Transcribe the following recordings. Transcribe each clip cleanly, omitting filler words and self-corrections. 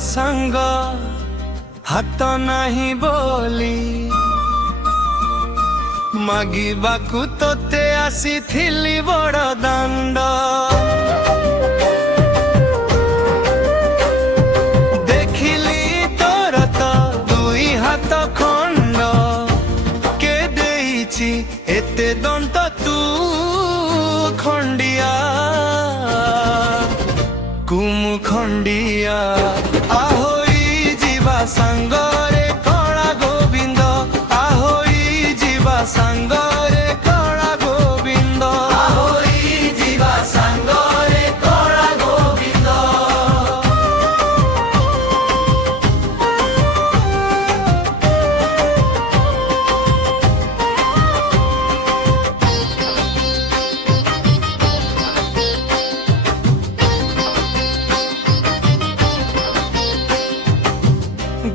सांग हाथ नहीं बोली मागिबाकू तोते आसीथिली बड़ दांड देखिली तोर तो दुई हाथ खंड के देइछि एते दंत तू खंडिया कुम खंडिया आहोई जीवा सांगरे कला गोविंद आहोई जीवा सांगरे कला गोविंद आहोई जीवा सांगरे कला गोविंद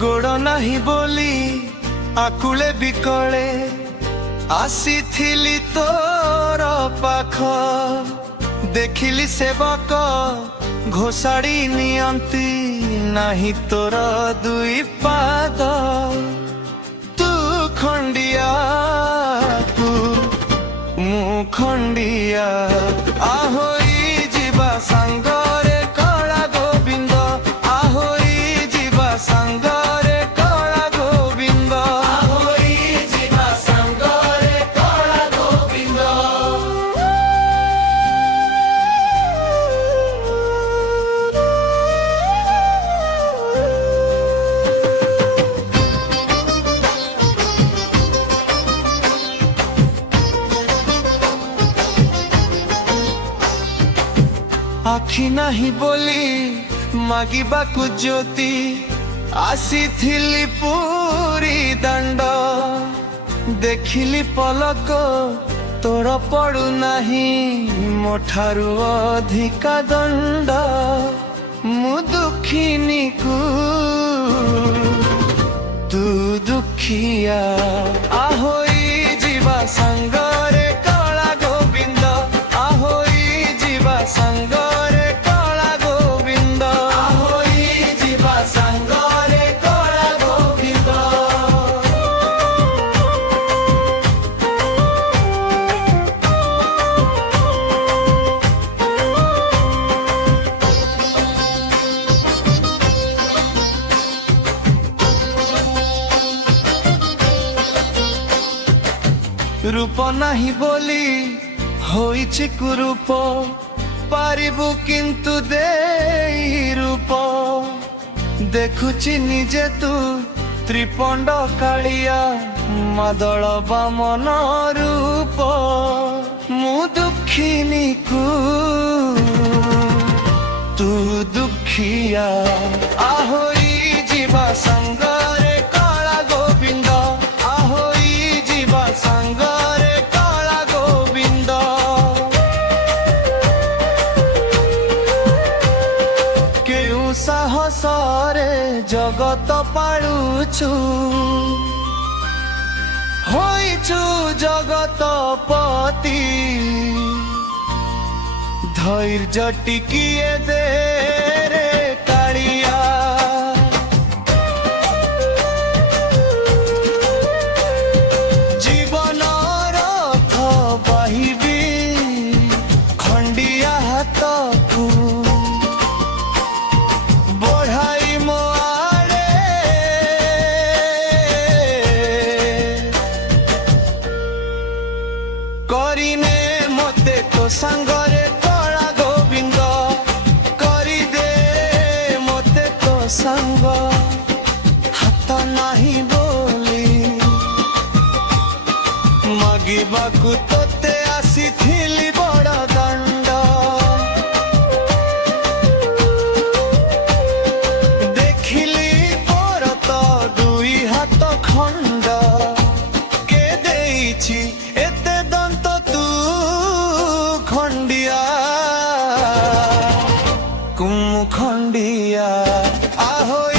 गोड़ नहीं बोली आकुले बिकले आसीथिली तोर पाख देखिली सेवक घोषाड़ी नियंती नहीं तोर दुई पाद तू खंडिया तू मु खंडिया आहोई जीवा सांगरे कला गोविंद आहोई जीवा सांग आखि नहीं बोली मागिबाकू ज्योति आसीथिली पूरी दंड देखिली पलक तोर पड़ू नहीं मोठारू अधिका दंड मु दुखिनी को तू दुखिया आहोई जीवा सांगरे कला गोविंद आहोई जीवा सांग रूप नहीं बोली होइछि कुरूप पारिबु किंतु देई रूप देखुछि निजे तू त्रिपंड कालिया मादल बामन रूप मु दुखिनी को तू दुखिया आहोई जीवा सांगरे कला गोविंद आहोई जीवा सांग साहसरे जगत पालुछु होइछु जगत पति धैर्य टिकिए दे रे कालिया जीवन रथ बाहिबी खंडिया हाथ को करिने मते तो सांगरे कला गोविंद करी दे मते तो सांग हाथ नहीं बोली मागिबाकू तोते आसीथिली बड़ दंड देखिली तोर तो दुई हाथ खंड के देइछि एते दंत तू खंडिया कुम खंडिया आहोई